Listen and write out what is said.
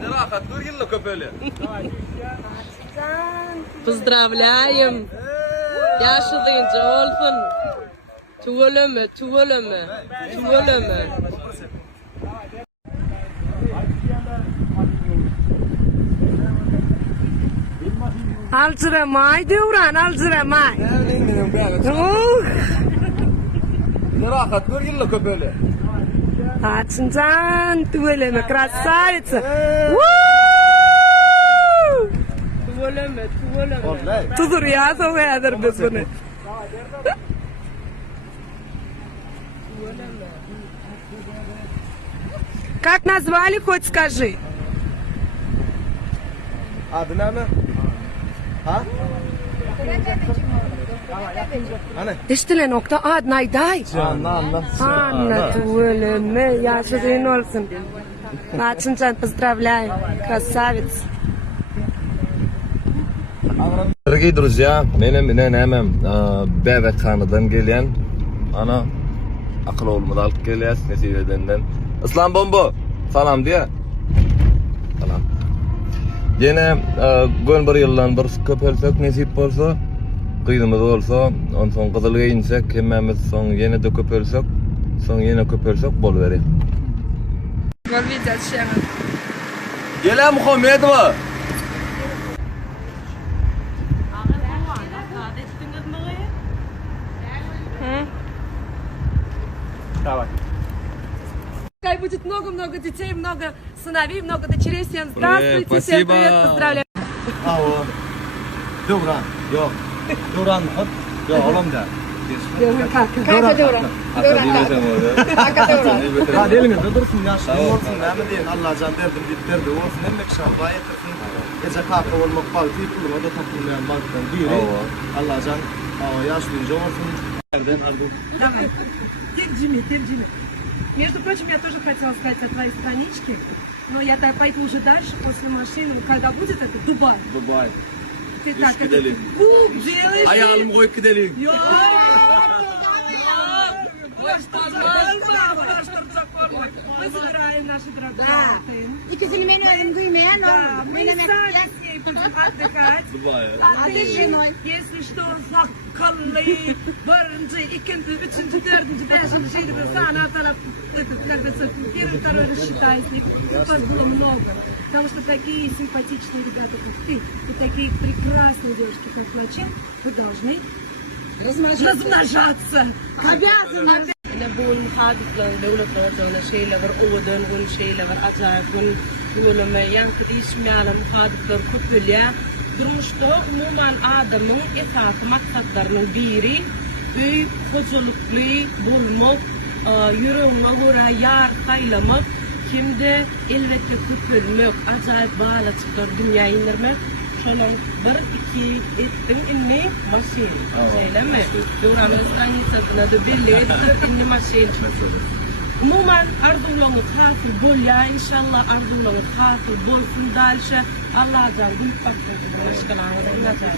Ne rahat, 4 yıllık köpeli. Поздравляем. Yaşlıyınca olsun. Tuvalımı. Alcıramay devran, alcıramay. Ne rahat, 4 yıllık köpeli. Açıncan tuvalımı, красавица. Tuvalımı. Tudur ya, soğuyadır biz bunu. Как назвали, хоть скажи. Adı ne mi? Ha? Hani? İşte nokta adnay day. Anla. Анна, tuvalımı, yaşlıyın olsun. Açıncan поздравляю, красавица. Дорогие друзья, benim nenem bebek kanıdan gelen ana akıl olmadı alıp geliyor nesibedenden. İslam bombo salam diye. Salam. Yine gün bir yıldan bir köpelsek nesip olsa, kıydımız olsa, on son kızılga insek, hemmemiz son yine de köpelsek, son yine köpelsek bol verir. Gol видят сейчас. Gele Muhammedova. Давай. Пускай будет много-много детей, много сыновей, много дочерей. Всем здравствуйте, всем спасибо. привет, поздравляю. Avo. Devran. Yok. Devran mı? Yok oğlum da. Kaça devran? Ya değilim ya dursun ya. Şimdi olsun ne mi deyin Allah can derdim deyip derdi olsun emmek şalba yetirsin. Gece kalka olmak baltı yıkılır o da toplumlayan baltıdan biri. Allah can yaşlıyınca olsun. Nereden aldı? Давай. Терджими. Между прочим, я тоже хотела сказать о твоей страничке, но я так пойду уже дальше, после машины. Когда будет это? Дубай. Dubai. Ты так это... gidelim. Бук делаешь? Hayalim koy gidelim. Мы собираем наши дорогие. И кизельменю дымя, Да, мы сами с ней будем отдыхать. Dubai. А ты с женой. Если что, закалли, барынцы, икинцы, üçüncü, dördüncü, beşinci şeydi böyle sana taraf, как бы, первый, второй рассчитай с них. Вас было много. Потому что такие симпатичные ребята, как ты, и такие прекрасные девушки, как Лачен, вы должны размножаться. Обязаны. نبون محادثة دولة رجعنا شيء لبر أودن ون شيء لبر أجاك ون يقولوا ما ينقديش معنا محادثة كبليا durmuşda umuman adamın esası maksatlarının biri üy huzurluklu bulmak, yüreğine göre yar saylamak, kimde elbette küpülmek, acayip bağla çıkar dünya indirmek. Şolong bir iki ettin inni maşin. Söyleme. Duranın stanisatına da belli ettin inni maşin. Umuman arzulağı hasıl bol ya inşallah arzulağı hasıl bolsun dalşa. Allah can büyük baksın. Başkalarına da inacak.